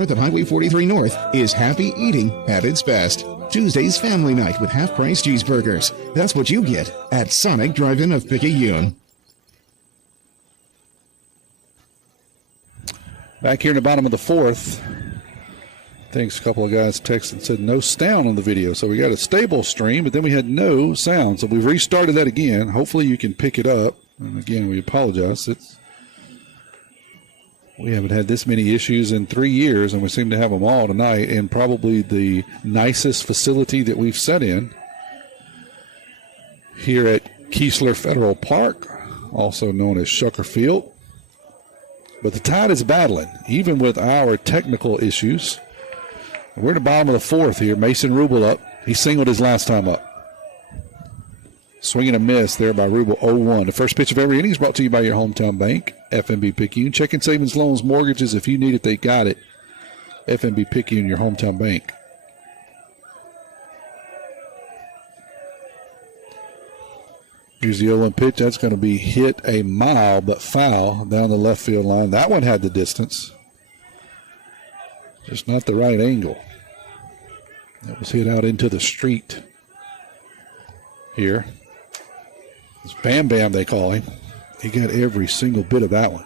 North of Highway 43 North is happy eating at its best. Tuesday's family night with half-price cheeseburgers. That's what you get at Sonic Drive-In of Picayune. Back here in the bottom of the fourth. Thanks, a couple of guys texted and said no sound on the video. So we got a stable stream, but then we had no sound. So we've restarted that again. Hopefully you can pick it up. And again, we apologize. We haven't had this many issues in 3 years, and we seem to have them all tonight, and probably the nicest facility that we've set in here at Keesler Federal Park, also known as Shucker Field. But the Tide is battling, even with our technical issues. We're in the bottom of the fourth here. Mason Rubel up. He singled his last time up. Swinging a miss there by Rubel, 0-1. The first pitch of every inning is brought to you by your hometown bank, FNB Picayune. Checking, savings, loans, mortgages. If you need it, they got it. FNB Picayune, your hometown bank. Here's the 0-1 pitch. That's going to be hit a mile, but foul down the left field line. That one had the distance. Just not the right angle. That was hit out into the street here. It's Bam Bam, they call him. He got every single bit of that one.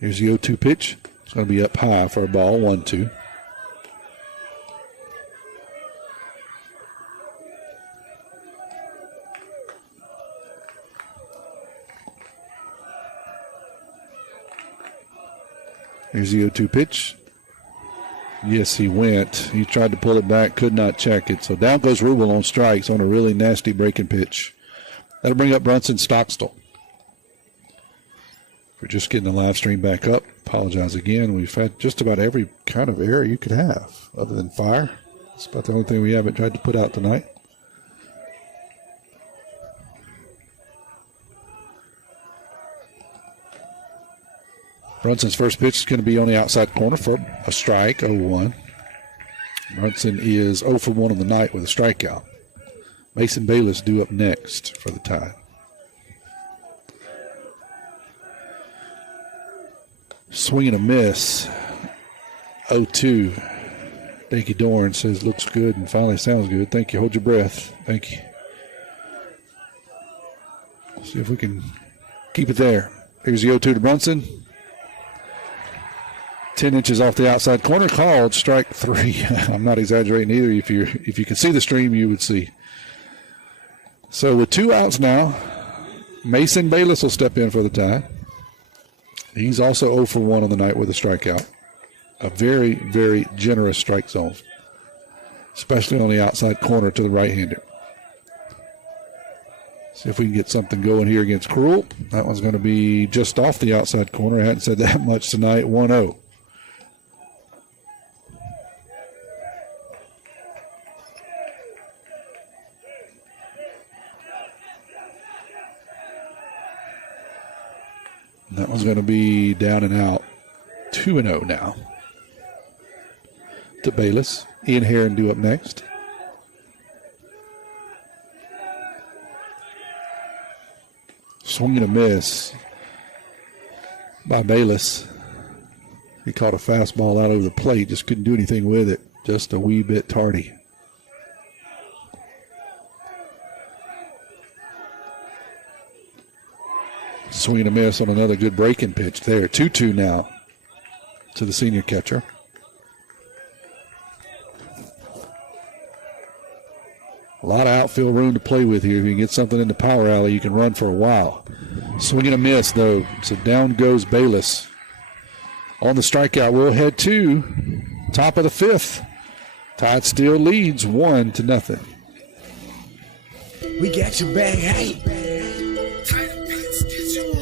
Here's the 0-2 pitch. It's going to be up high for a ball, 1-2. Here's the 0-2 pitch. Yes, he went. He tried to pull it back, could not check it. So down goes Rubel on strikes on a really nasty breaking pitch. That'll bring up Brunson Stockstill. We're just getting the live stream back up. Apologize again. We've had just about every kind of error you could have, other than fire. It's about the only thing we haven't tried to put out tonight. Brunson's first pitch is going to be on the outside corner for a strike, 0-1. Brunson is 0 for 1 on the night with a strikeout. Mason Bayless due up next for the Tide. Swing and a miss, 0-2. Thank you, Dorn says looks good and finally sounds good. Thank you. Hold your breath. Thank you. See if we can keep it there. Here's the 0-2 to Brunson. 10 inches off the outside corner, called strike 3. I'm not exaggerating either. If you could see the stream, you would see. So with 2 outs now, Mason Bayless will step in for the tie. He's also 0 for 1 on the night with a strikeout. A very, very generous strike zone, especially on the outside corner to the right-hander. See if we can get something going here against Cruel. That one's going to be just off the outside corner. I hadn't said that much tonight, 1-0. That one's going to be down and out. 2-0 now. To Bayless. Ian Herron due up next. Swing and a miss by Bayless. He caught a fastball out over the plate. Just couldn't do anything with it. Just a wee bit tardy. Swing and a miss on another good breaking pitch there. 2-2 now to the senior catcher. A lot of outfield room to play with here. If you can get something in the power alley, you can run for a while. Swing and a miss, though. So down goes Bayless. On the strikeout, we'll head to top of the 5th. Tide still leads 1-0. We got your back, hey.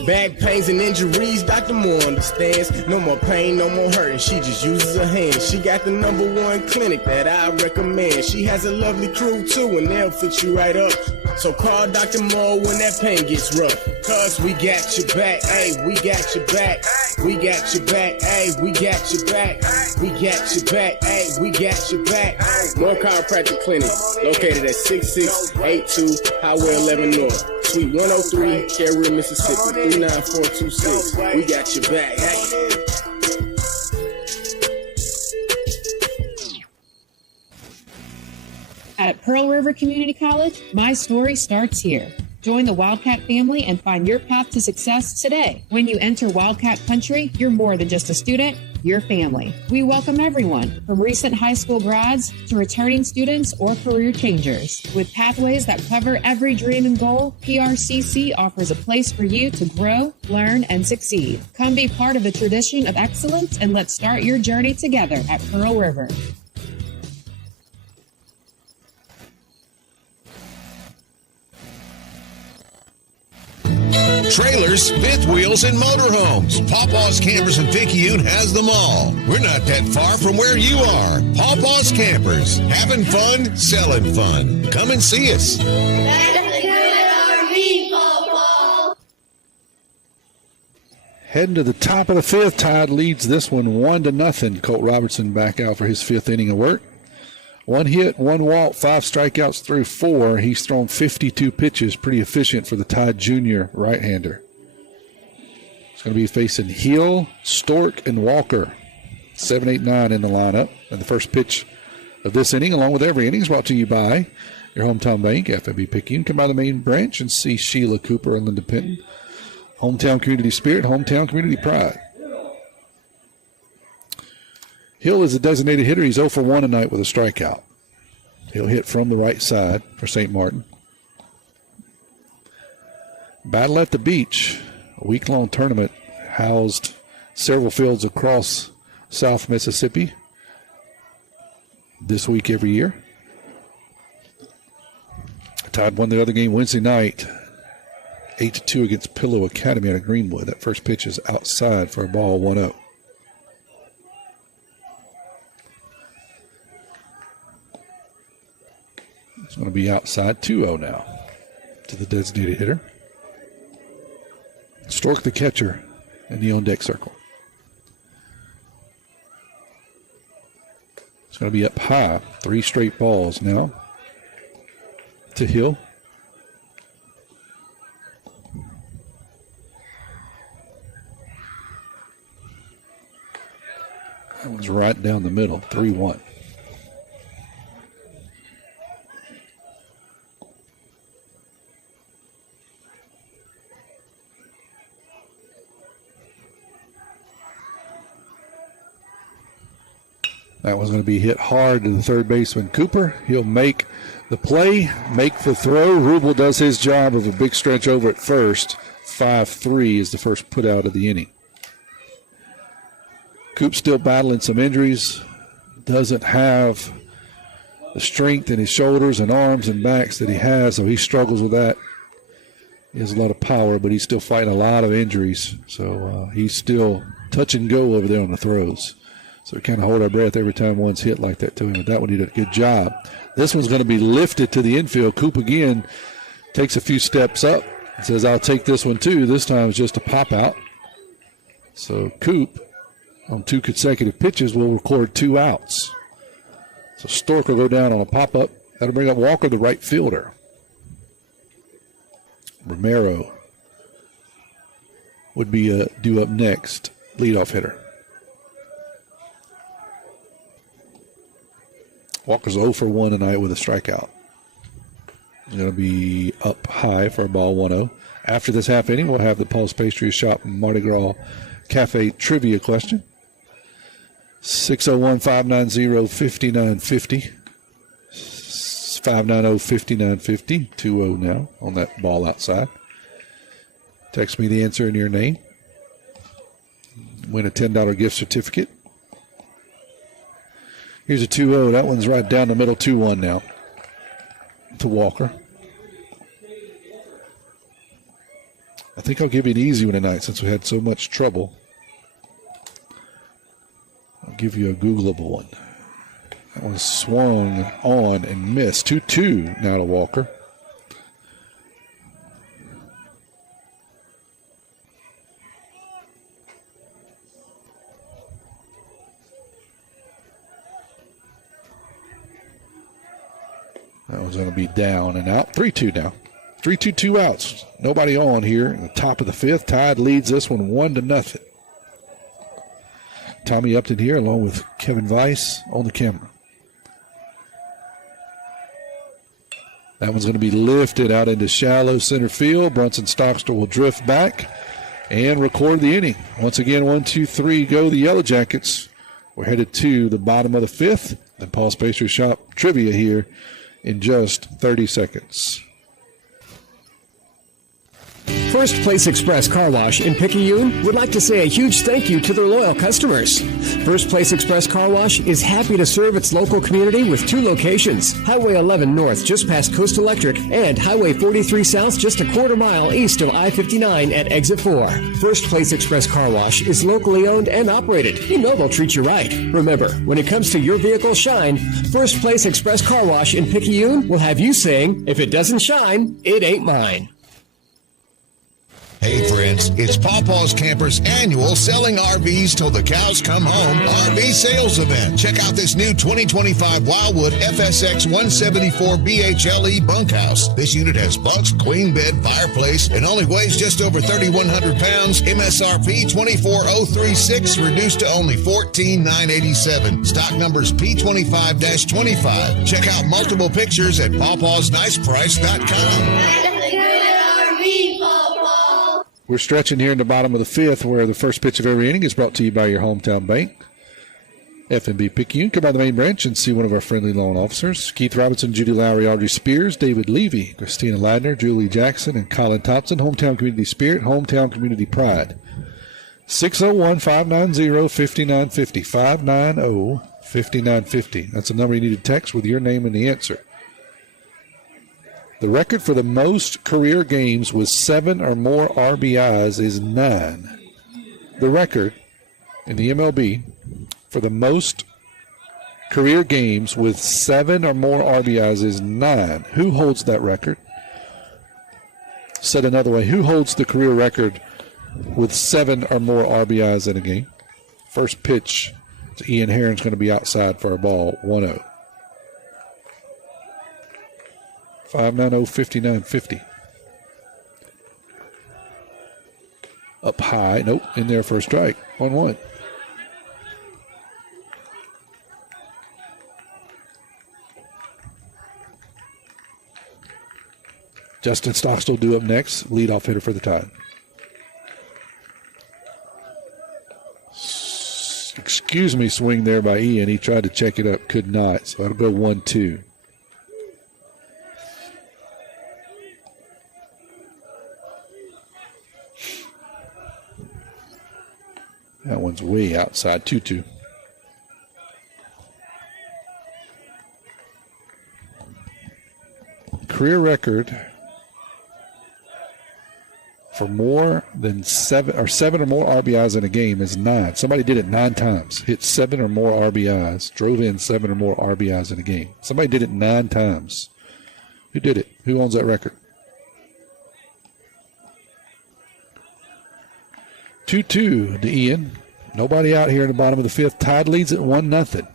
Back pains and injuries, Dr. Moore understands. No more pain, no more hurting. She just uses her hands. She got the #1 clinic that I recommend. She has a lovely crew too, and they'll fix you right up. So call Dr. Moore when that pain gets rough. Cause we got your back, hey, we got your back. We got your back, hey, we got your back. We got your back, hey, we got your back. Moore Chiropractic Clinic, located at 6682 Highway 11 North. Suite 103, Cherry, Mississippi, 39426. We got your back. Hey. At Pearl River Community College, my story starts here. Join the Wildcat family and find your path to success today. When you enter Wildcat Country, you're more than just a student, you're family. We welcome everyone, from recent high school grads to returning students or career changers. With pathways that cover every dream and goal, PRCC offers a place for you to grow, learn, and succeed. Come be part of the tradition of excellence, and let's start your journey together at Pearl River. Trailers, fifth wheels, and motorhomes. Pawpaw's Campers in Picayune has them all. We're not that far from where you are. Pawpaw's Campers. Having fun, selling fun. Come and see us. That's a good RV, Pawpaw. Heading to the top of the fifth, Tide leads this one 1-0. Colt Robertson back out for his fifth inning of work. 1 hit, 1 walk, 5 strikeouts through 4. He's thrown 52 pitches, pretty efficient for the Tide junior right-hander. It's going to be facing Hill, Stork, and Walker. 7, 8, 9 in the lineup. And the first pitch of this inning, along with every inning, is brought to you by your hometown bank, FNB Picayune. Come by the main branch and see Sheila Cooper and Linda Penton. Hometown community spirit, hometown community pride. Hill is a designated hitter. He's 0 for 1 tonight with a strikeout. He'll hit from the right side for St. Martin. Battle at the Beach, a week-long tournament, housed several fields across South Mississippi this week every year. Tide won the other game Wednesday night, 8-2 against Pillow Academy out of Greenwood. That first pitch is outside for a ball, 1-0. It's going to be outside, 2-0 now to the designated hitter. Stork the catcher in the on-deck circle. It's going to be up high, 3 straight balls now to Hill. That one's right down the middle, 3-1. That one's going to be hit hard to the third baseman, Cooper. He'll make the play, make the throw. Rubel does his job of a big stretch over at first. 5-3 is the first put out of the inning. Coop's still battling some injuries. Doesn't have the strength in his shoulders and arms and backs that he has, so he struggles with that. He has a lot of power, but he's still fighting a lot of injuries. So he's still touch and go over there on the throws. So we kind of hold our breath every time one's hit like that to him. But that one, he did a good job. This one's going to be lifted to the infield. Coop again takes a few steps up and says, I'll take this one too. This time it's just a pop out. So Coop, on 2 consecutive pitches, will record 2 outs. So Stork will go down on a pop-up. That'll bring up Walker, the right fielder. Romero would be due up next, leadoff hitter. Walker's 0 for 1 tonight with a strikeout. He's going to be up high for a ball, 1-0. After this half inning, we'll have the Paul's Pastry Shop Mardi Gras Cafe trivia question. 601-590-5950. 590-5950. 2-0 now on that ball outside. Text me the answer and your name. Win a $10 gift certificate. Here's a 2-0. That one's right down the middle, 2-1 now to Walker. I think I'll give you an easy one tonight since we had so much trouble. I'll give you a Googleable one. That one swung on and missed. 2-2 now to Walker. That one's going to be down and out. 3-2 now. 3-2, 2 outs. Nobody on here in the top of the fifth. Tide leads this one 1-0. Tommy Upton here along with Kevin Weiss on the camera. That one's going to be lifted out into shallow center field. Brunson Stockstill will drift back and record the inning. Once again, 1, 2, 3, go the Yellow Jackets. We're headed to the bottom of the fifth. Then Paul's Pastry Shop trivia here in just 30 seconds. First Place Express Car Wash in Picayune would like to say a huge thank you to their loyal customers. First Place Express Car Wash is happy to serve its local community with 2 locations, Highway 11 North just past Coast Electric and Highway 43 South just a quarter mile east of I-59 at Exit 4. First Place Express Car Wash is locally owned and operated. You know they'll treat you right. Remember, when it comes to your vehicle's shine, First Place Express Car Wash in Picayune will have you saying, if it doesn't shine, it ain't mine. Hey friends, it's Pawpaw's Campers' annual Selling RVs Till the Cows Come Home RV sales event. Check out this new 2025 Wildwood FSX 174 BHLE bunkhouse. This unit has bunks, queen bed, fireplace, and only weighs just over 3,100 pounds. MSRP 24036, reduced to only $14,987. Stock numbers P25-25. Check out multiple pictures at pawpawsniceprice.com. We're stretching here in the bottom of the fifth, where the first pitch of every inning is brought to you by your hometown bank, F&B Picayune. Come by the main branch and see one of our friendly loan officers. Keith Robinson, Judy Lowry, Audrey Spears, David Levy, Christina Ladner, Julie Jackson, and Colin Thompson. Hometown community spirit, hometown community pride. 601-590-5950. 590-5950. That's the number you need to text with your name and the answer. The record for the most career games with 7 or more RBIs is 9. The record in the MLB for the most career games with 7 or more RBIs is 9. Who holds that record? Said another way, who holds the career record with 7 or more RBIs in a game? First pitch to Ian Heron's going to be outside for a ball, 1-0. 590-5950. Up high. Nope. In there for a strike. 1-1. Justin Stockstill due up next. Leadoff hitter for the Tide. Excuse me, swing there by Ian. He tried to check it up. Could not. So that'll go 1-2. That one's way outside, 2-2. Career record for more than 7 or more RBIs in a game is 9. Somebody did it 9 times. Hit 7 or more RBIs. Drove in 7 or more RBIs in a game. Somebody did it 9 times. Who did it? Who owns that record? 2-2 to Ian. Nobody out here in the bottom of the fifth. Tide leads at 1-0.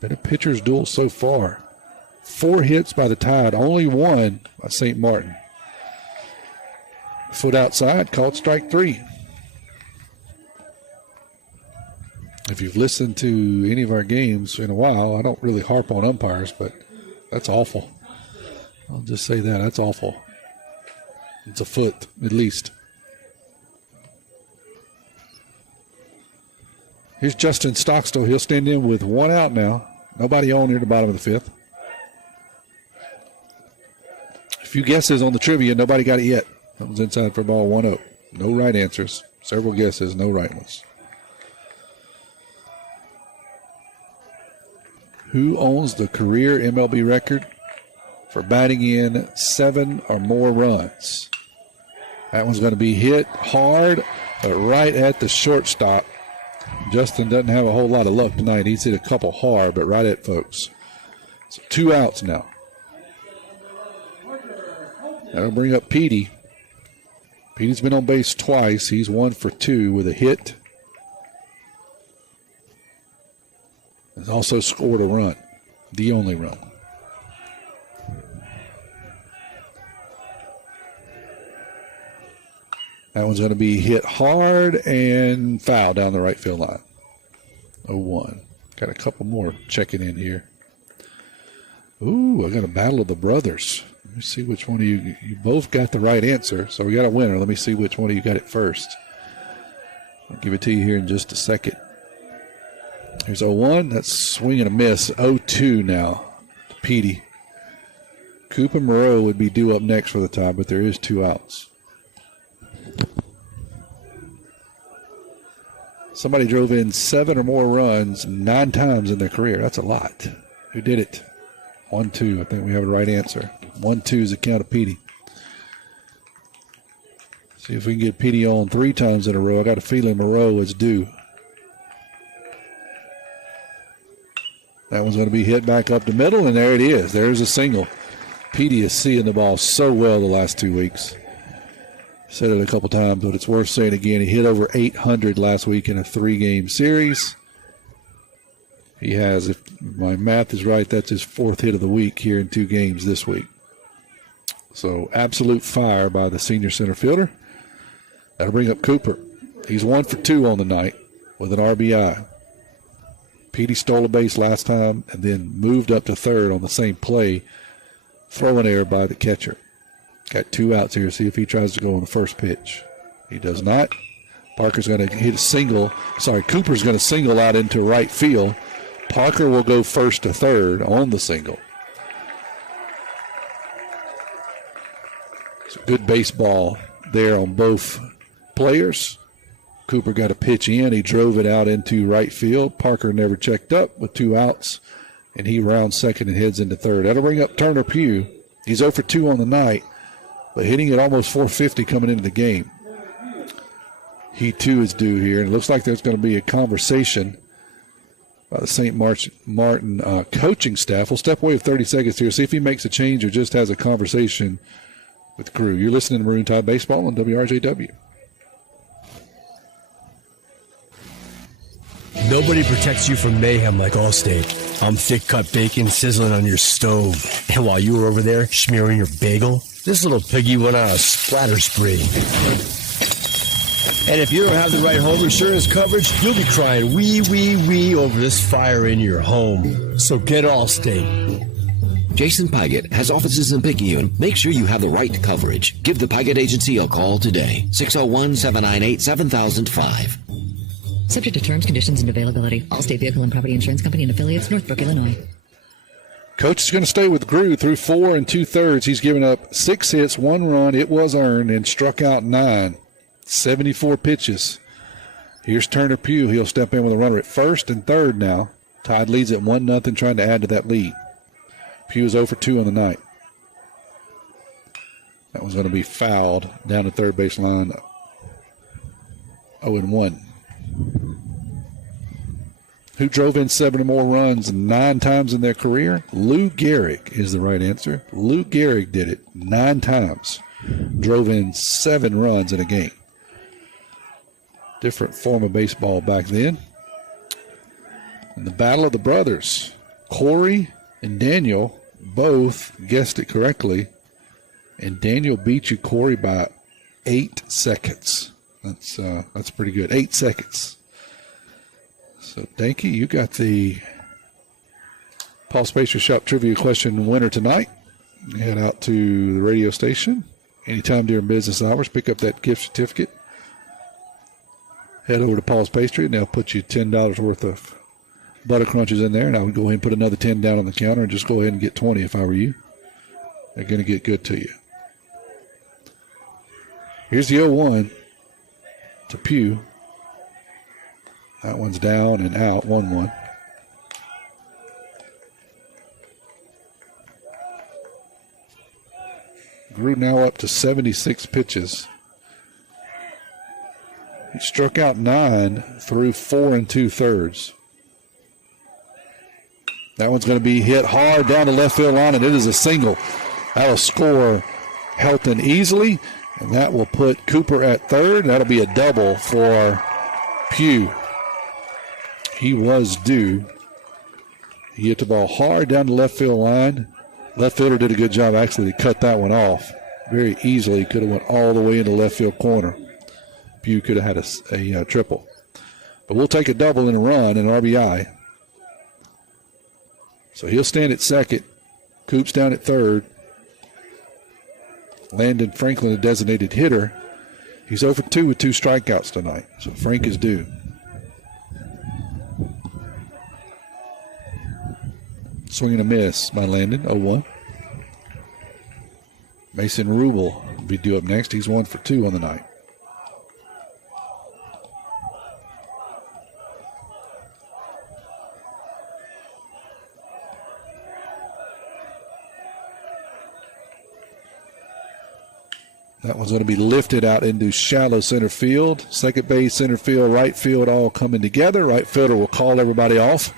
Been a pitcher's duel so far. 4 hits by the Tide. Only 1 by St. Martin. Foot outside, called strike 3. If you've listened to any of our games in a while, I don't really harp on umpires, but that's awful. I'll just say that. That's awful. It's a foot, at least. Here's Justin Stockstill. He'll stand in with 1 out now. Nobody on here at the bottom of the fifth. A few guesses on the trivia. Nobody got it yet. That was inside for ball 1-0. No right answers. Several guesses, no right ones. Who owns the career MLB record for batting in 7 or more runs? That one's going to be hit hard, but right at the shortstop. Justin doesn't have a whole lot of luck tonight. He's hit a couple hard, but right at folks. So 2 outs now. That'll bring up Petey. Petey's been on base twice. He's 1 for 2 with a hit. He's also scored a run, the only run. That one's going to be hit hard and foul down the right field line. 0-1. Got a couple more checking in here. Ooh, I got a battle of the brothers. Let me see which one of you. You both got the right answer, so we got a winner. Let me see which one of you got it first. I'll give it to you here in just a second. Here's 0-1. That's swing and a miss. 0-2 now to Petey. Cooper Moreau would be due up next for the tie, but there is 2 outs. Somebody drove in 7 or more runs 9 times in their career. That's a lot. Who did it? 1-2. I think we have the right answer. 1-2 is the count of Petey. See if we can get Petey on 3 times in a row. I got a feeling Moreau is due. That one's going to be hit back up the middle, and there it is. There's a single. Petey is seeing the ball so well the last 2 weeks. Said it a couple times, but it's worth saying again. He hit over 800 last week in a 3-game series. He has, if my math is right, that's his 4th hit of the week here in 2 games this week. So absolute fire by the senior center fielder. That'll bring up Cooper. He's 1 for 2 on the night with an RBI. Petey stole a base last time and then moved up to third on the same play. Throwing error by the catcher. Got 2 outs here. See if he tries to go on the first pitch. He does not. Parker's going to hit a single. Cooper's going to single out into right field. Parker will go first to third on the single. It's a good baseball there on both players. Cooper got a pitch in. He drove it out into right field. Parker never checked up with 2 outs, and he rounds second and heads into third. That'll bring up Turner Pugh. He's 0 for 2 on the night, but hitting at almost 450 coming into the game. He, too, is due here, and it looks like there's going to be a conversation by the St. Martin coaching staff. We'll step away with 30 seconds here, see if he makes a change or just has a conversation with the crew. You're listening to Maroon Tide Baseball on WRJW. Nobody protects you from mayhem like Allstate. I'm thick-cut bacon sizzling on your stove. And while you were over there smearing your bagel, this little piggy went on a splatter spree. And if you don't have the right home insurance coverage, you'll be crying wee, wee, wee over this fire in your home. So get Allstate. Jason Paget has offices in Picayune. Make sure you have the right coverage. Give the Paget Agency a call today. 601-798-7005. Subject to terms, conditions, and availability. Allstate Vehicle and Property Insurance Company and affiliates, Northbrook, Illinois. Coach is going to stay with Grew through 4 2/3. He's given up 6 hits, 1 run. It was earned, and struck out 9. 74 pitches. Here's Turner Pugh. He'll step in with a runner at first and third now. Tide leads at 1-0, trying to add to that lead. Pugh is 0 for 2 on the night. That was going to be fouled down the third base line. 0-1. Who drove in 7 or more runs 9 times in their career? Lou Gehrig is the right answer. Lou Gehrig did it 9 times. Drove in 7 runs in a game. Different form of baseball back then. And the battle of the brothers. Corey and Daniel both guessed it correctly. And Daniel beat you, Corey, by 8 seconds. That's pretty good. 8 seconds. So, Danke, you got the Paul's Pastry Shop Trivia Question winner tonight. Head out to the radio station anytime during business hours. Pick up that gift certificate. Head over to Paul's Pastry, and they'll put you $10 worth of butter crunches in there. And I would go ahead and put another 10 down on the counter and just go ahead and get 20 if I were you. They're going to get good to you. Here's the 0-1 to Pugh. That one's down and out, 1-1. Grew now up to 76 pitches. He struck out 9 through 4 2/3. That one's going to be hit hard down the left field line, and it is a single. That'll score Helton easily, and that will put Cooper at third. That'll be a double for Pugh. He was due. He hit the ball hard down the left field line. Left fielder did a good job actually to cut that one off. Very easily could have went all the way into left field corner. Pugh could have had a triple. But we'll take a double and a run and an RBI. So he'll stand at second. Coop's down at third. Landon Franklin, a designated hitter. He's 0 for 2 with 2 strikeouts tonight. So Frank is due. Swing and a miss by Landon, 0-1. Mason Rubel will be due up next. He's 1 for 2 on the night. That one's going to be lifted out into shallow center field. Second base, center field, right field all coming together. Right fielder will call everybody off.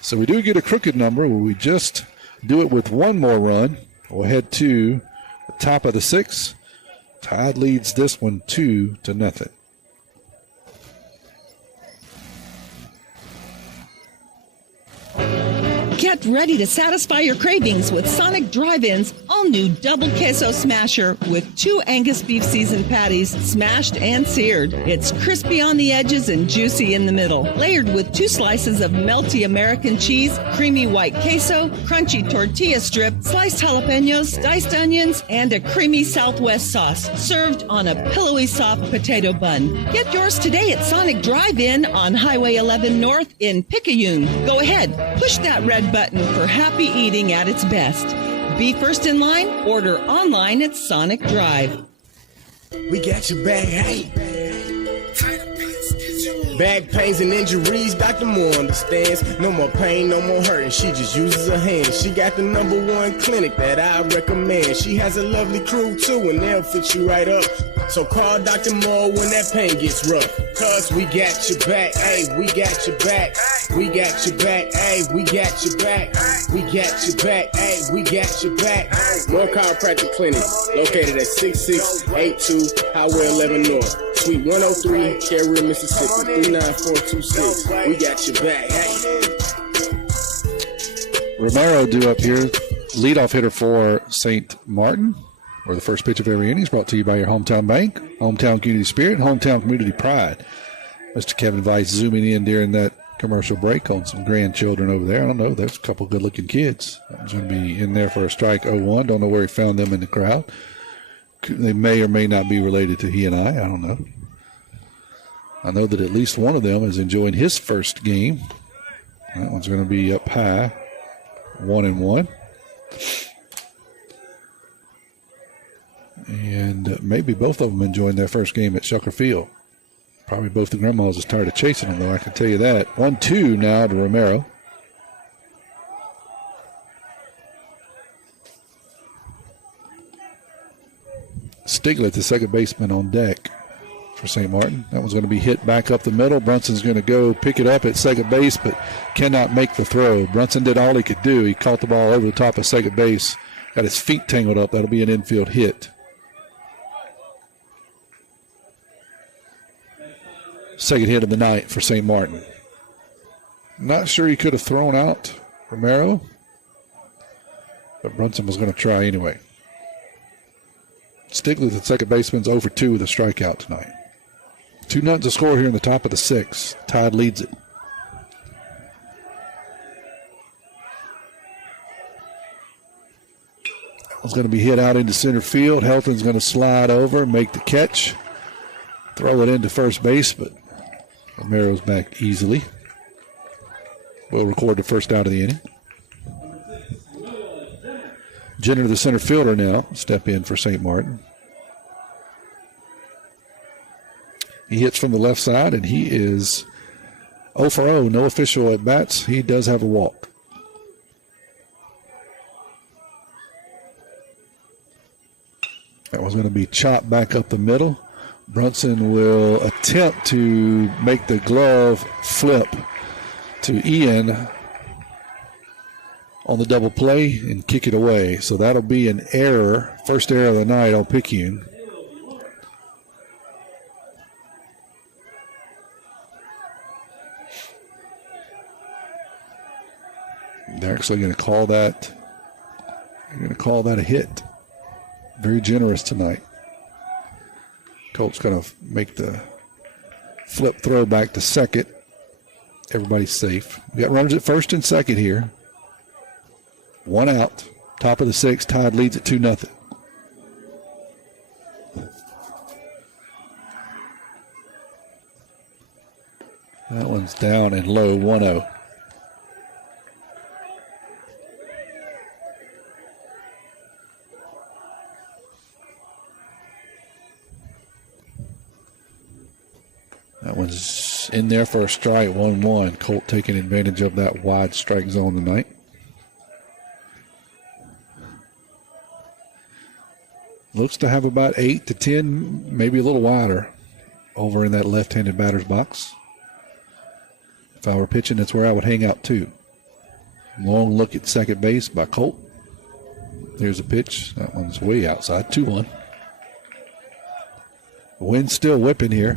So we do get a crooked number where we just do it with one more run. We'll head to the top of the 6th. Tide leads this one 2-0. Get ready to satisfy your cravings with Sonic Drive-In's all-new Double Queso Smasher with 2 Angus beef seasoned patties smashed and seared. It's crispy on the edges and juicy in the middle. Layered with 2 slices of melty American cheese, creamy white queso, crunchy tortilla strip, sliced jalapenos, diced onions, and a creamy Southwest sauce. Served on a pillowy soft potato bun. Get yours today at Sonic Drive-In on Highway 11 North in Picayune. Go ahead, push that red button for happy eating at its best. Be first in line, order online at Sonic Drive. We got your back, hey. Back pains and injuries, Dr. Moore understands. No more pain, no more hurting. She just uses her hands. She got the #1 clinic that I recommend. She has a lovely crew too, and they'll fit you right up. So call Dr. Moore when that pain gets rough. Cause we got your back, hey, we got your back. We got your back, hey, we got your back. We got your back, hey, we got your back. More Chiropractic Clinic, located at 6682 Highway 11 North. Suite 103, Carrier, Mississippi, 39426. We got your back, hey. Romero due up here, leadoff hitter for St. Martin, where the first pitch of every inning is brought to you by your hometown bank, hometown community spirit, hometown community pride. Mr. Kevin Weiss zooming in during that commercial break on some grandchildren over there. I don't know, there's a couple good-looking kids. That was going to be in there for a strike 0-1. Don't know where he found them in the crowd. They may or may not be related to he and I don't know. I know that at least one of them is enjoying his first game. That one's going to be up high, 1-1. And maybe both of them enjoying their first game at Shucker Field. Probably both the grandmas is tired of chasing them, though, I can tell you that. 1-2 now to Romero. Stigler, the second baseman, on deck for St. Martin. That one's going to be hit back up the middle. Brunson's going to go pick it up at second base, but cannot make the throw. Brunson did all he could do. He caught the ball over the top of second base, got his feet tangled up. That'll be an infield hit. Second hit of the night for St. Martin. Not sure he could have thrown out Romero, but Brunson was going to try anyway. Stigler, the second baseman's 0 for 2 with a strikeout tonight. 2-0 to score here in the top of the 6th. Tide leads it. It's going to be hit out into center field. Helton's going to slide over, make the catch, throw it into first base, but Romero's back easily. We'll record the first out of the inning. Jenner, the center fielder, now step in for St. Martin. He hits from the left side, and he is 0 for 0. No official at bats. He does have a walk. That was going to be chopped back up the middle. Brunson will attempt to make the glove flip to Ian on the double play and kick it away. So that'll be an error, first error of the night on Picayune. They're actually going to call that. They're going to call that a hit. Very generous tonight. Colt's going to make the flip throw back to second. Everybody's safe. We got runners at first and second here. One out. Top of the sixth. Tide leads at 2-0. That one's down and low, 1-0. That one's in there for a strike, 1-1. Colt taking advantage of that wide strike zone tonight. Looks to have about 8 to 10, maybe a little wider, over in that left-handed batter's box. If I were pitching, that's where I would hang out too. Long look at second base by Colt. There's a pitch. That one's way outside, 2-1. The wind's still whipping here.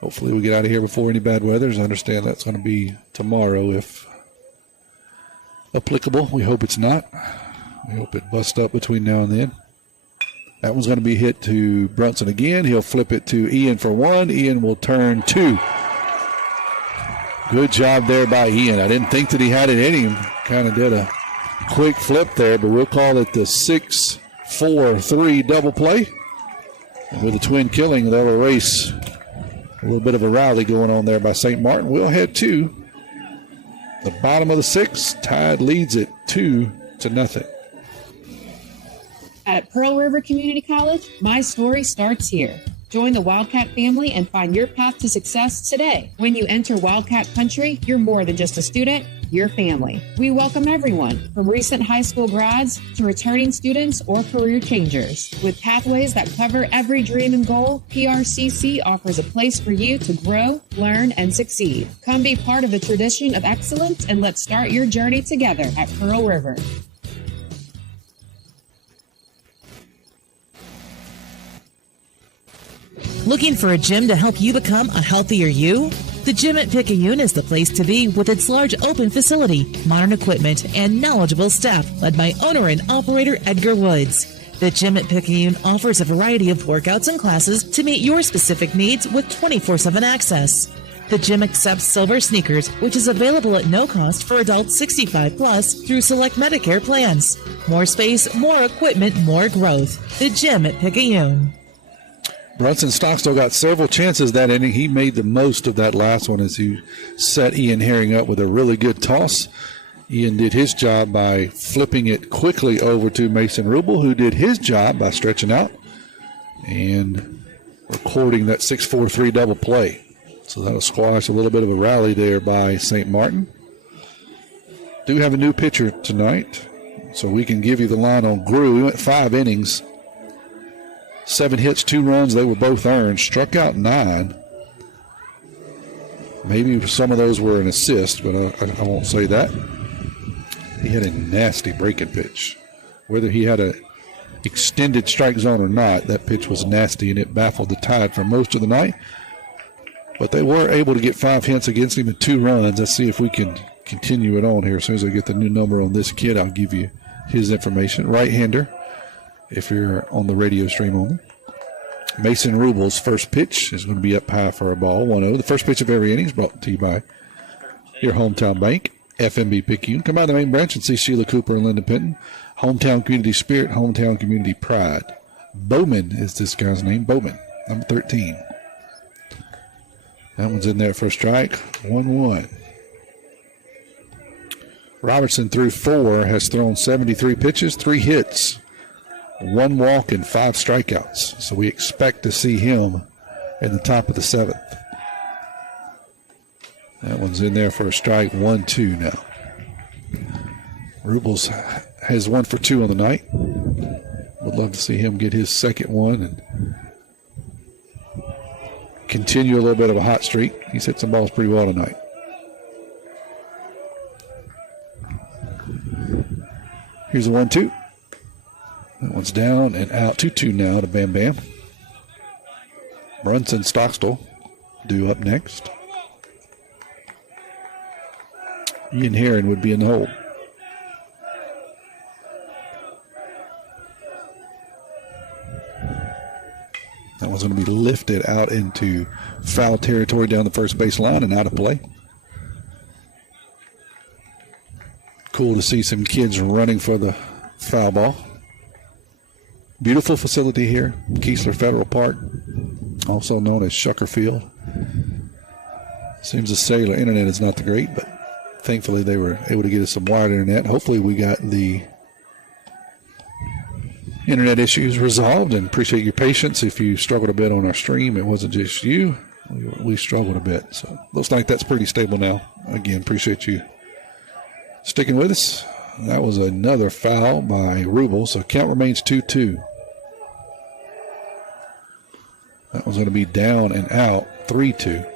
Hopefully we get out of here before any bad weather. I understand that's going to be tomorrow if applicable. We hope it's not. We hope it busts up between now and then. That one's going to be hit to Brunson again. He'll flip it to Ian for 1. Ian will turn 2. Good job there by Ian. I didn't think that he had it in him. Kind of did a quick flip there, but we'll call it the 6-4-3 double play. And with the twin killing, that'll erase a little bit of a rally going on there by St. Martin. We'll head to the bottom of the sixth. Tide leads it 2-0. At Pearl River Community College, my story starts here. Join the Wildcat family and find your path to success today. When you enter Wildcat Country, you're more than just a student, you're family. We welcome everyone, from recent high school grads to returning students or career changers. With pathways that cover every dream and goal, PRCC offers a place for you to grow, learn, and succeed. Come be part of the tradition of excellence and let's start your journey together at Pearl River. Looking for a gym to help you become a healthier you? The gym at Picayune is the place to be with its large open facility, modern equipment, and knowledgeable staff led by owner and operator Edgar Woods. The gym at Picayune offers a variety of workouts and classes to meet your specific needs with 24/7 access. The gym accepts silver sneakers, which is available at no cost for adults 65 plus through select Medicare plans. More space, more equipment, more growth. The gym at Picayune. Brunson Stockstill got several chances that inning. He made the most of that last one as he set Ian Herring up with a really good toss. Ian did his job by flipping it quickly over to Mason Rubel, who did his job by stretching out and recording that 6-4-3 double play. So that'll squash a little bit of a rally there by St. Martin. Do have a new pitcher tonight, so we can give you the line on Grew. We went 5 innings. 7 hits, 2 runs. They were both earned. Struck out 9. Maybe some of those were an assist, but I won't say that. He had a nasty breaking pitch. Whether he had a extended strike zone or not, that pitch was nasty, and it baffled the Tide for most of the night. But they were able to get 5 hits against him and 2 runs. Let's see if we can continue it on here. As soon as I get the new number on this kid, I'll give you his information. Right-hander, if you're on the radio stream only. Mason Rubel's first pitch is going to be up high for a ball, 1-0. The first pitch of every inning is brought to you by your hometown bank, FMB Picayune. Come by the main branch and see Sheila Cooper and Linda Penton. Hometown community spirit, hometown community pride. Bowman is this guy's name, Bowman, number 13. That one's in there for a strike, 1-1. Robertson through 4 has thrown 73 pitches, 3 hits. 1 walk and 5 strikeouts. So we expect to see him in the top of the 7th. That one's in there for a strike, 1-2 now. Rubels has 1 for 2 on the night. Would love to see him get his second one and continue a little bit of a hot streak. He's hit some balls pretty well tonight. Here's a 1-2. That one's down and out. 2-2 now to Bam Bam. Brunson Stockstill due up next. Ian Herring would be in the hole. That one's going to be lifted out into foul territory down the first base line and out of play. Cool to see some kids running for the foul ball. Beautiful facility here, Keesler Federal Park, also known as Shucker Field. Seems the cellular internet is not the great, but thankfully they were able to get us some wired internet. Hopefully we got the internet issues resolved, and appreciate your patience. If you struggled a bit on our stream, it wasn't just you. We struggled a bit. So looks like that's pretty stable now. Again, appreciate you sticking with us. That was another foul by Rubel, so count remains 2-2. That was going to be down and out, 3-2.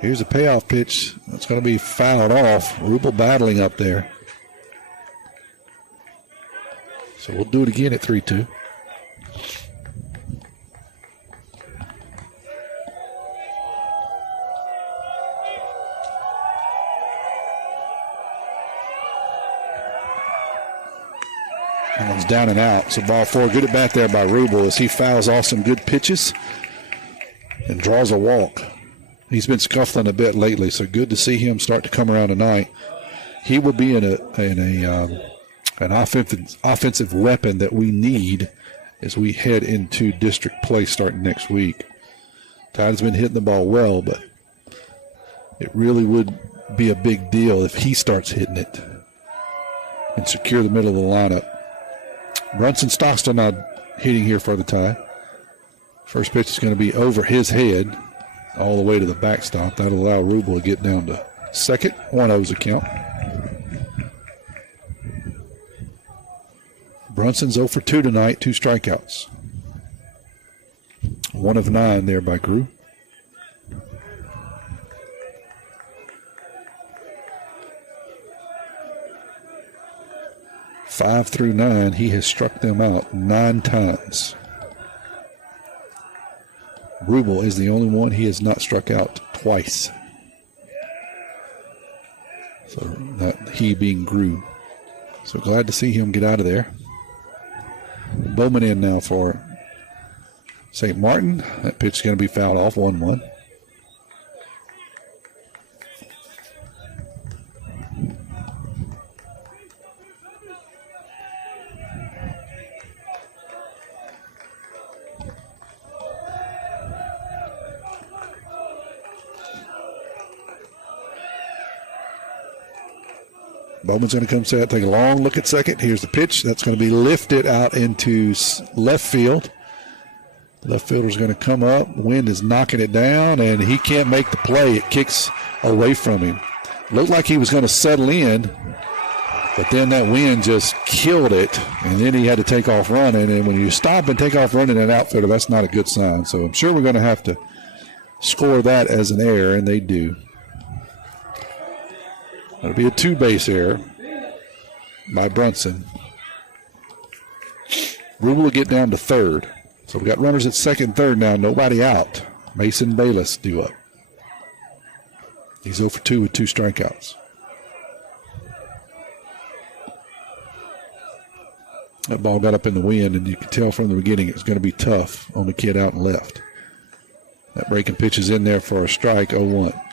Here's a payoff pitch. That's going to be fouled off. Rubel battling up there. So we'll do it again at 3-2. That one's down and out. So ball four. Good at bat there by Rubel as he fouls off some good pitches and draws a walk. He's been scuffling a bit lately, so good to see him start to come around tonight. He will be an offensive weapon that we need as we head into district play starting next week. Tide's been hitting the ball well, but it really would be a big deal if he starts hitting it and secure the middle of the lineup. Brunson Stockstill now hitting here for the Tide. First pitch is going to be over his head all the way to the backstop. That'll allow Rubel to get down to second. 1-0's a count. Brunson's 0 for 2 tonight, 2 strikeouts. 1 of 9 there by Grew. Five through 9, he has struck them out 9 times. Rubel is the only one he has not struck out twice. So that he being Grew. So glad to see him get out of there. Bowman in now for St. Martin. That pitch is going to be fouled off, 1-1. Bowman's going to come set, take a long look at second. Here's the pitch. That's going to be lifted out into left field. Left fielder's going to come up. Wind is knocking it down, and he can't make the play. It kicks away from him. Looked like he was going to settle in, but then that wind just killed it, and then he had to take off running. And when you stop and take off running an outfielder, that's not a good sign. So I'm sure we're going to have to score that as an error, and they do. That'll be a 2-base error by Brunson. Rubel will get down to third. So we've got runners at second and third now. Nobody out. Mason Bayless due up. He's 0 for 2 with 2 strikeouts. That ball got up in the wind, and you could tell from the beginning it was going to be tough on the kid out and left. That breaking pitch is in there for a strike, 0-1.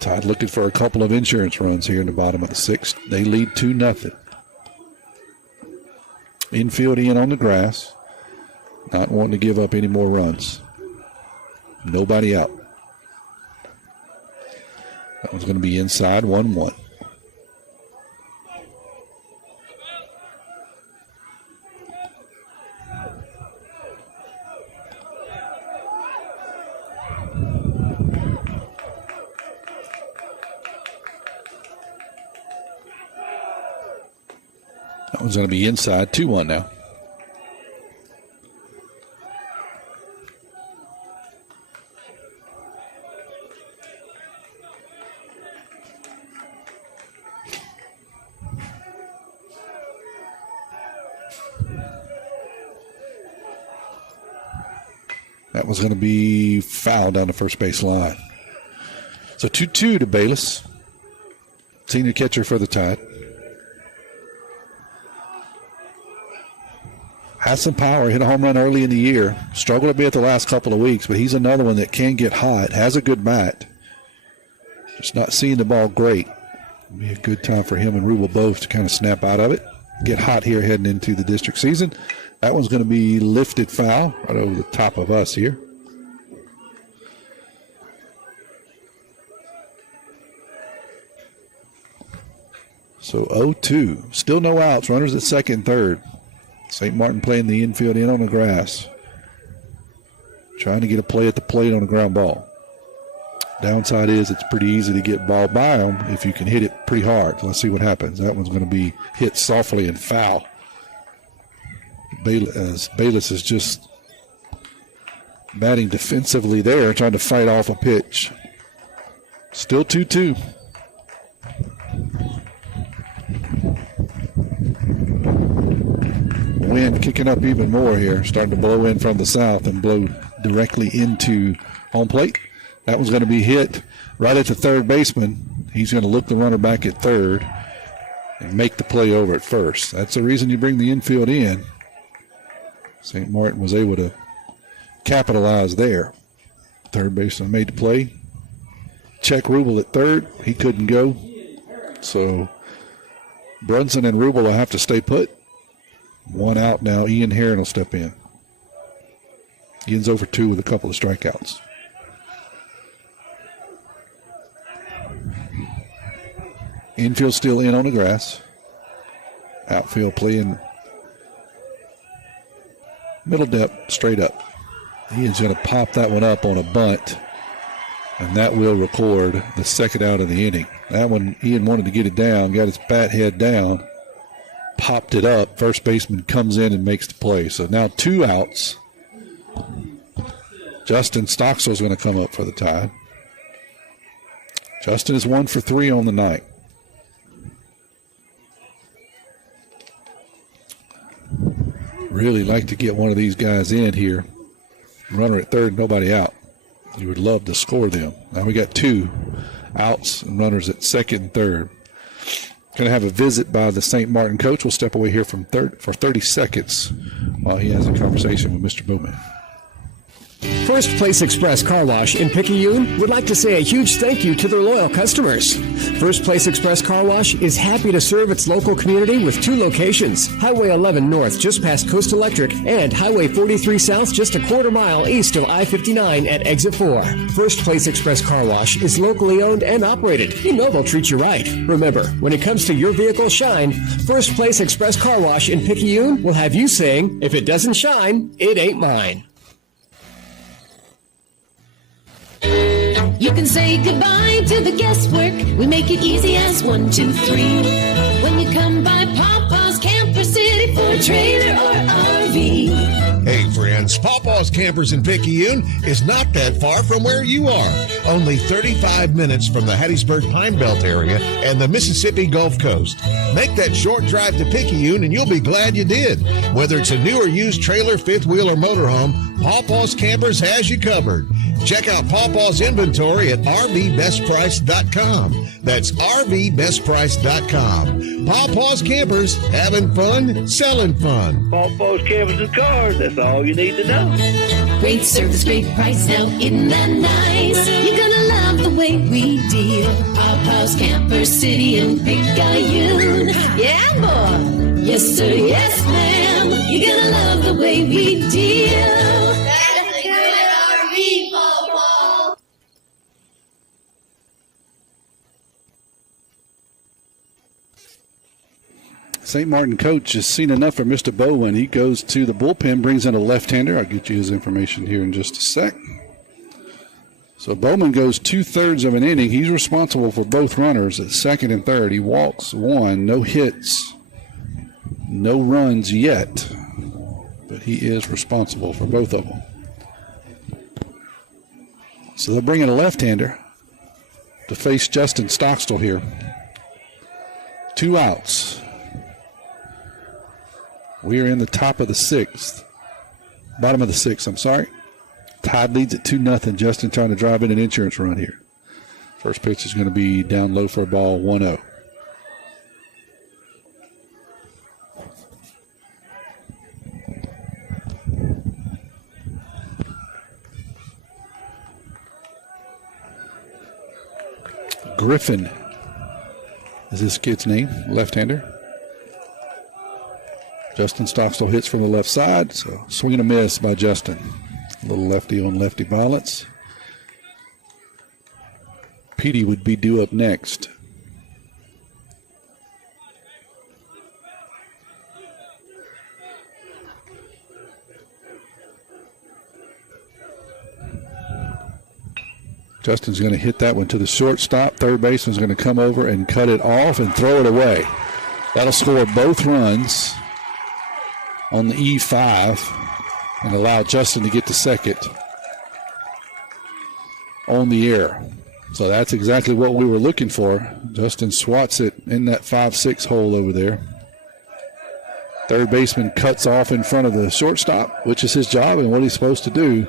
Tide looking for a couple of insurance runs here in the bottom of the 6th. They lead 2-0. Infield in on the grass. Not wanting to give up any more runs. Nobody out. That one's going to be inside, 1-1. That one's going to be inside, 2-1 now. was going to be foul down the first base line. So 2-2 to Bayless, senior catcher for the Tide. Has some power, hit a home run early in the year. Struggled a bit the last couple of weeks, but he's another one that can get hot, has a good bat. Just not seeing the ball great. It'll be a good time for him and Rubel both to kind of snap out of it. Get hot here heading into the district season. That one's going to be lifted foul right over the top of us here. So 0-2. Still no outs. Runners at second and third. St. Martin playing the infield in on the grass. Trying to get a play at the plate on a ground ball. Downside is it's pretty easy to get ball by them if you can hit it pretty hard. Let's see what happens. That one's going to be hit softly and foul. Bayless is just batting defensively there, trying to fight off a pitch. Still 2-2. Wind kicking up even more here, starting to blow in from the south and blow directly into home plate. That one's going to be hit right at the third baseman. He's going to look the runner back at third and make the play over at first. That's the reason you bring the infield in. St. Martin was able to capitalize there. Third baseman made the play. Check Rubel at third. He couldn't go. So Brunson and Rubel will have to stay put. One out now. Ian Herron will step in. Ian's over 2 with a couple of strikeouts. Infield still in on the grass. Outfield playing middle depth, straight up. Ian's going to pop that one up on a bunt, and that will record the second out of the inning. That one, Ian wanted to get it down, got his bat head down, popped it up. First baseman comes in and makes the play. So now 2 outs. Justin Stockstill's going to come up for the Tide. Justin is 1 for 3 on the night. Really like to get one of these guys in here. Runner at third, nobody out. You would love to score them. Now we got 2 outs and runners at second and third. Going to have a visit by the St. Martin coach. We'll step away here from for 30 seconds while he has a conversation with Mr. Bowman. First Place Express Car Wash in Picayune would like to say a huge thank you to their loyal customers. First Place Express Car Wash is happy to serve its local community with 2 locations, Highway 11 North just past Coast Electric and Highway 43 South just a quarter mile east of I-59 at Exit 4. First Place Express Car Wash is locally owned and operated. You know they'll treat you right. Remember, when it comes to your vehicle shine, First Place Express Car Wash in Picayune will have you saying, if it doesn't shine, it ain't mine. You can say goodbye to the guesswork. We make it easy as 1, 2, 3. When you come by Papa's Camper City for a trailer or RV. Hey friends, Papa's Campers in Picayune is not that far from where you are. Only 35 minutes from the Hattiesburg Pine Belt area and the Mississippi Gulf Coast. Make that short drive to Picayune and you'll be glad you did. Whether it's a new or used trailer, fifth wheel, or motorhome, Papa's Campers has you covered. Check out Papa's inventory at RVBestPrice.com. That's RVBestPrice.com. Papa's Campers, having fun, selling fun. Papa's Campers and Cars, that's all you need to know. Great service, great price, now isn't that nice? You're gonna love the way we deal. Papa's Camper City in Picayune. Yeah, boy. Yes, sir, yes, ma'am. You're gonna love the way we deal. St. Martin coach has seen enough for Mr. Bowen. He goes to the bullpen, brings in a left-hander. I'll get you his information here in just a sec. So Bowman goes 2/3 of an inning. He's responsible for both runners at second and third. He walks 1, no hits, no runs yet, but he is responsible for both of them. So they'll bring in a left-hander to face Justin Stockstill here. 2 outs. We are in the top of the 6th. Bottom of the 6th, I'm sorry. Tide leads at 2-0. Justin trying to drive in an insurance run here. First pitch is going to be down low for a ball, 1-0. Griffin is this kid's name, left-hander. Justin Stockstill hits from the left side, so swing and a miss by Justin. A little lefty on lefty violence. Petey would be due up next. Justin's going to hit that one to the shortstop. Third baseman's going to come over and cut it off and throw it away. That'll score both runs on the E5 and allow Justin to get to second on the air. So that's exactly what we were looking for. Justin swats it in that 5-6 hole over there. Third baseman cuts off in front of the shortstop, which is his job and what he's supposed to do.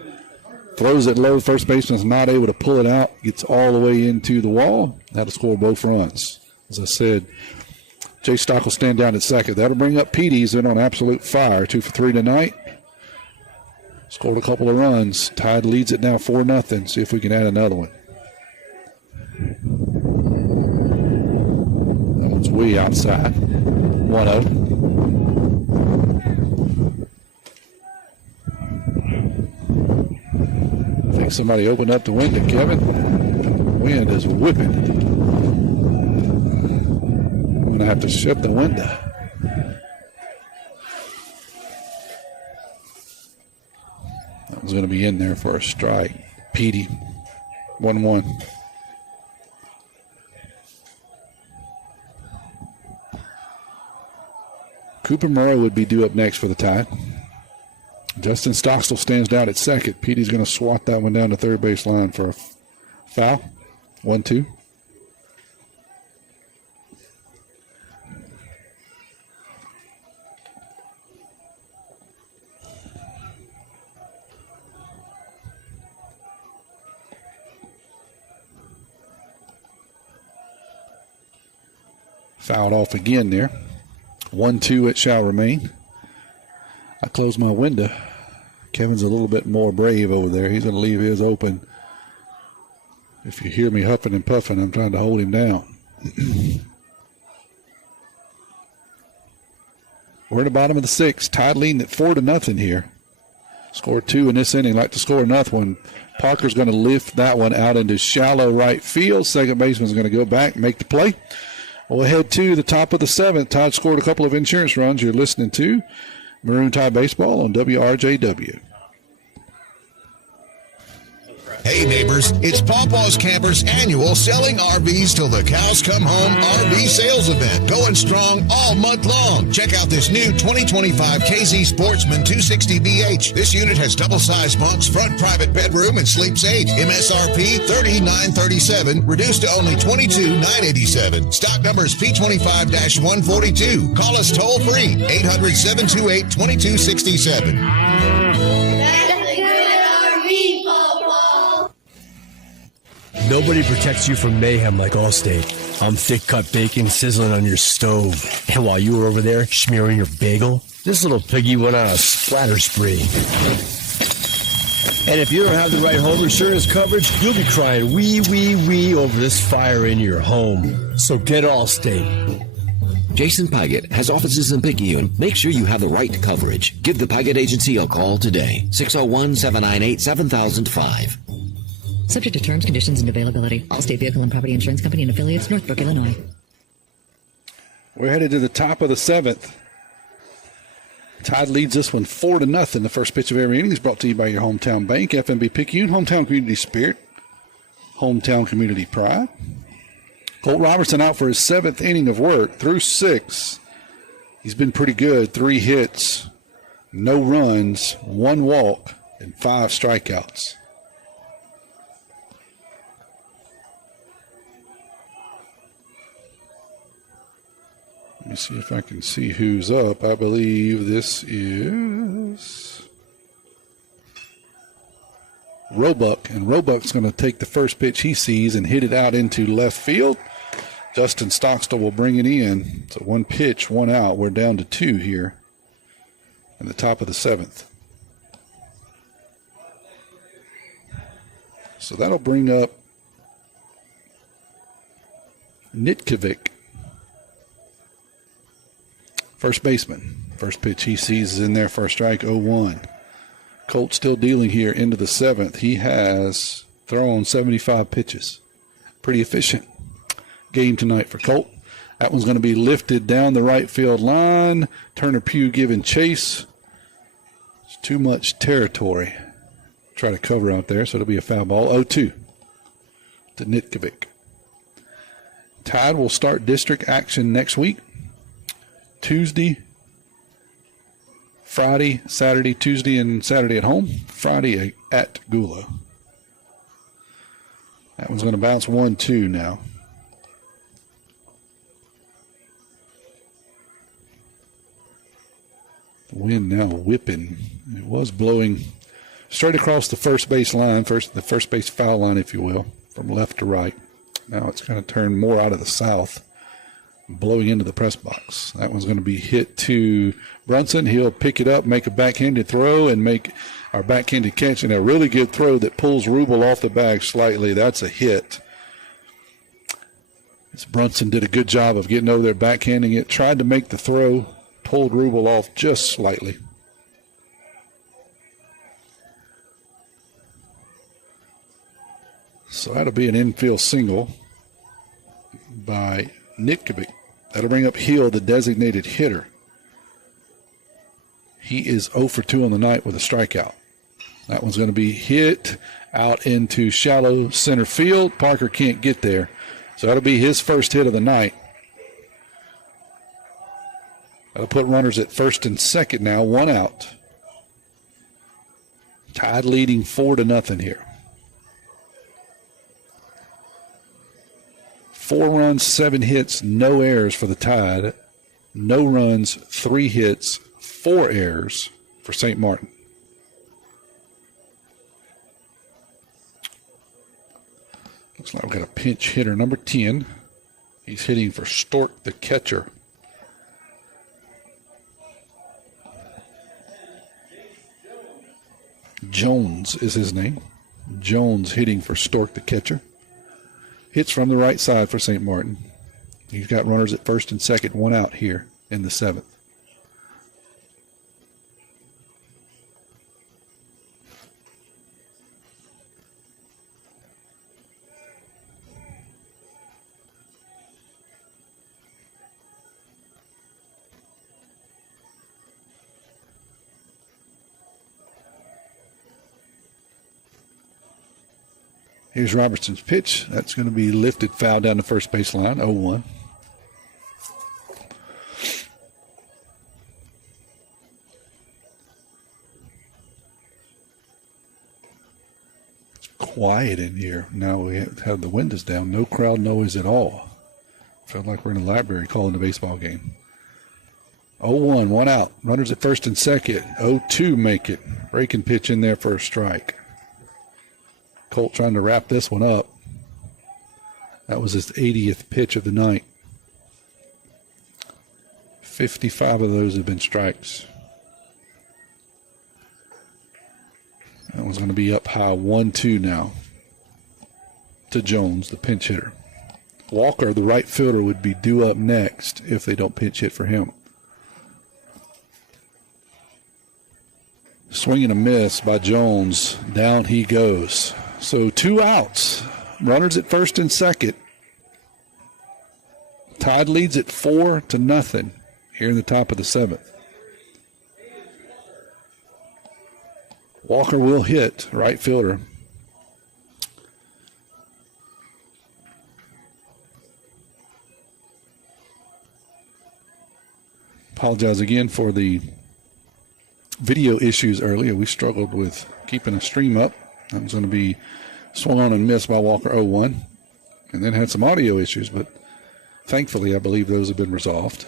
Throws it low. First baseman's not able to pull it out. Gets all the way into the wall. That'll score both runs. As I said, Jay Stock will stand down at second. That'll bring up Petey. He's in on absolute fire. 2 for 3 tonight. Scored a couple of runs. Tide leads it now 4-0. See if we can add another one. That one's way outside. 1-0. I think somebody opened up the window, Kevin. The wind is whipping. I'm going to have to shut the window. That was going to be in there for a strike. Petey, 1-1. Cooper Murray would be due up next for the Tide. Justin Stockstill stands down at second. Petey's going to swat that one down the third base line for a foul. 1-2. Fouled off again there. 1-2, it shall remain. I close my window. Kevin's a little bit more brave over there. He's going to leave his open. If you hear me huffing and puffing, I'm trying to hold him down. We're in the bottom of the 6th. Tide leading at 4-0 here. Scored 2 in this inning. Like to score another one. Parker's going to lift that one out into shallow right field. Second baseman's going to go back and make the play. We'll head to the top of the 7th. Tide scored a couple of insurance runs. You're listening to Maroon Tide Baseball on WRJW. Hey neighbors, it's Pawpaw's Campers' annual Selling RVs Till the Cows Come Home RV sales event. Going strong all month long. Check out this new 2025 KZ Sportsman 260BH. This unit has double-sized bunks, front private bedroom, and sleeps 8. MSRP $30,937, reduced to only $22,987. Stock number is P25-142. Call us toll free, 800-728-2267. Nobody protects you from mayhem like Allstate. I'm thick cut bacon sizzling on your stove. And while you were over there smearing your bagel, this little piggy went on a splatter spree. And if you don't have the right home insurance coverage, you'll be crying wee, wee, wee over this fire in your home. So get Allstate. Jason Paget has offices in Picayune. Make sure you have the right coverage. Give the Paget Agency a call today. 601-798-7005. Subject to terms, conditions, and availability. Allstate Vehicle and Property Insurance Company and affiliates, Northbrook, Illinois. We're headed to the top of the 7th. Tide leads this one 4-0. The first pitch of every inning is brought to you by your hometown bank, FNB Picayune, hometown community spirit, hometown community pride. Colt Robertson out for his 7th inning of work through 6. He's been pretty good. 3 hits, no runs, 1 walk, and 5 strikeouts. Let me see if I can see who's up. I believe this is Roebuck, and Roebuck's going to take the first pitch he sees and hit it out into left field. Justin Stockstill will bring it in. So 1 pitch, 1 out. We're down to 2 here in the top of the 7th. So that'll bring up Nitkovic, first baseman. First pitch he sees is in there for a strike, 0-1. Colt still dealing here into the 7th. He has thrown 75 pitches. Pretty efficient game tonight for Colt. That one's going to be lifted down the right field line. Turner Pugh giving chase. It's too much territory. Try to cover out there, so it'll be a foul ball. 0-2 to Nitkovic. Tide will start district action next week. Tuesday, Friday, Saturday, Tuesday, and Saturday at home. Friday at Gula. That one's going to bounce 1-2 now. The wind now whipping. It was blowing straight across the first base line, the first base foul line, if you will, from left to right. Now it's going to turn more out of the south, blowing into the press box. That one's going to be hit to Brunson. He'll pick it up, make a backhanded throw, and make our backhanded catch, and a really good throw that pulls Rubel off the bag slightly. That's a hit. Brunson did a good job of getting over there, backhanding it, tried to make the throw, pulled Rubel off just slightly. So that'll be an infield single by Nitkovic. That'll bring up Hill, the designated hitter. He is 0 for 2 on the night with a strikeout. That one's going to be hit out into shallow center field. Parker can't get there. So that'll be his first hit of the night. That'll put runners at first and second now, 1 out. Tide leading 4-0 here. 4 runs, 7 hits, no errors for the Tide. No runs, 3 hits, 4 errors for St. Martin. Looks like we've got a pinch hitter, number 10. He's hitting for Stork, the catcher. Jones is his name. Jones hitting for Stork, the catcher. Hits from the right side for St. Martin. He's got runners at first and second, 1 out here in the 7th. Here's Robertson's pitch. That's going to be lifted foul down the first base line, 0-1. It's quiet in here. Now we have the windows down. No crowd noise at all. Felt like we're in a library calling the baseball game. 0-1, 1 out. Runners at first and second. 0-2 make it. Breaking pitch in there for a strike. Colt trying to wrap this one up. That was his 80th pitch of the night. 55 of those have been strikes. That one's going to be up high, 1-2 now to Jones, the pinch hitter. Walker, the right fielder, would be due up next if they don't pinch hit for him. Swing and a miss by Jones. Down he goes. So 2 outs. Runners at first and second. Tide leads at 4-0 here in the top of the 7th. Walker will hit, right fielder. Apologize again for the video issues earlier. We struggled with keeping a stream up. That was going to be swung on and missed by Walker, 0-1. And then had some audio issues, but thankfully I believe those have been resolved.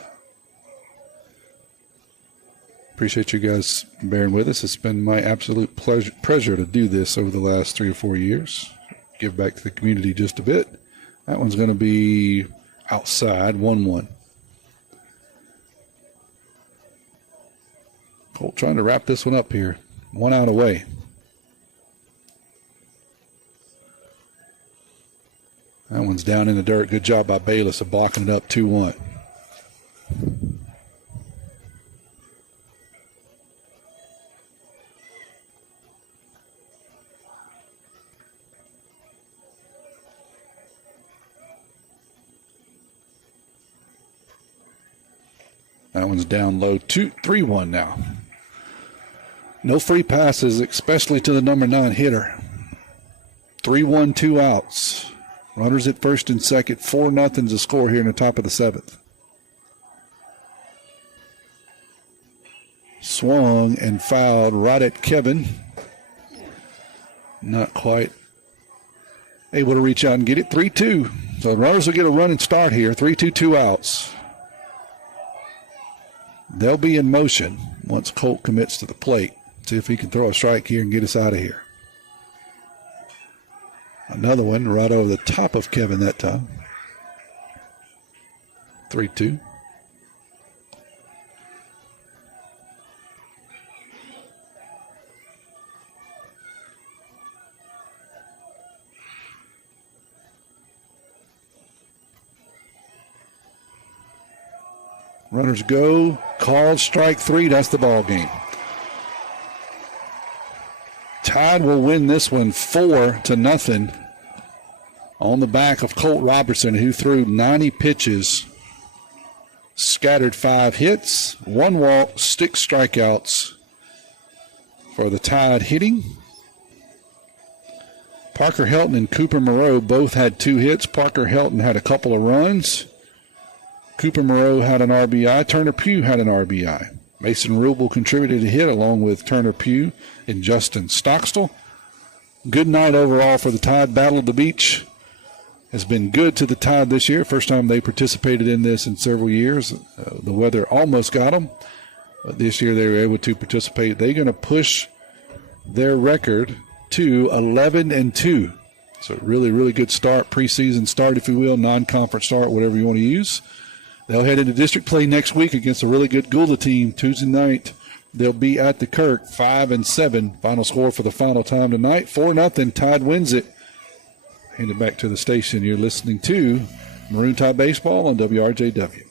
Appreciate you guys bearing with us. It's been my absolute pleasure to do this over the last 3 or 4 years. Give back to the community just a bit. That one's going to be outside, 1-1. Colt trying to wrap this one up here. 1 out away. That one's down in the dirt. Good job by Bayless of blocking it up, 2-1. That one's down low, 3-1 now. No free passes, especially to the number 9 hitter. 3-1, 2 outs. Runners at first and second, 4-0 the score here in the top of the 7th. Swung and fouled right at Kevin. Not quite able to reach out and get it. 3-2. So the runners will get a running start here. 3-2, 2 outs. They'll be in motion once Colt commits to the plate. See if he can throw a strike here and get us out of here. Another one right over the top of Kevin that time. 3-2. Runners go. Called strike 3. That's the ball game. Tide will win this one 4-0 on the back of Colt Robertson, who threw 90 pitches, scattered 5 hits, 1 walk, 6 strikeouts for the Tide hitting. Parker Helton and Cooper Moreau both had 2 hits. Parker Helton had a couple of runs. Cooper Moreau had an RBI. Turner Pugh had an RBI. Mason Rubel contributed a hit along with Turner Pugh and Justin Stockstill. Good night overall for the Tide. Battle of the Beach has been good to the Tide this year. First time they participated in this in several years. The weather almost got them, but this year they were able to participate. They're going to push their record to 11-2. So really, really good start, preseason start, if you will, non-conference start, whatever you want to use. They'll head into district play next week against a really good Gula team Tuesday night. They'll be at the Kirk, 5-7. Final score for the final time tonight, 4-0. Tide wins it. Hand it back to the station. You're listening to Maroon Tide Baseball on WRJW.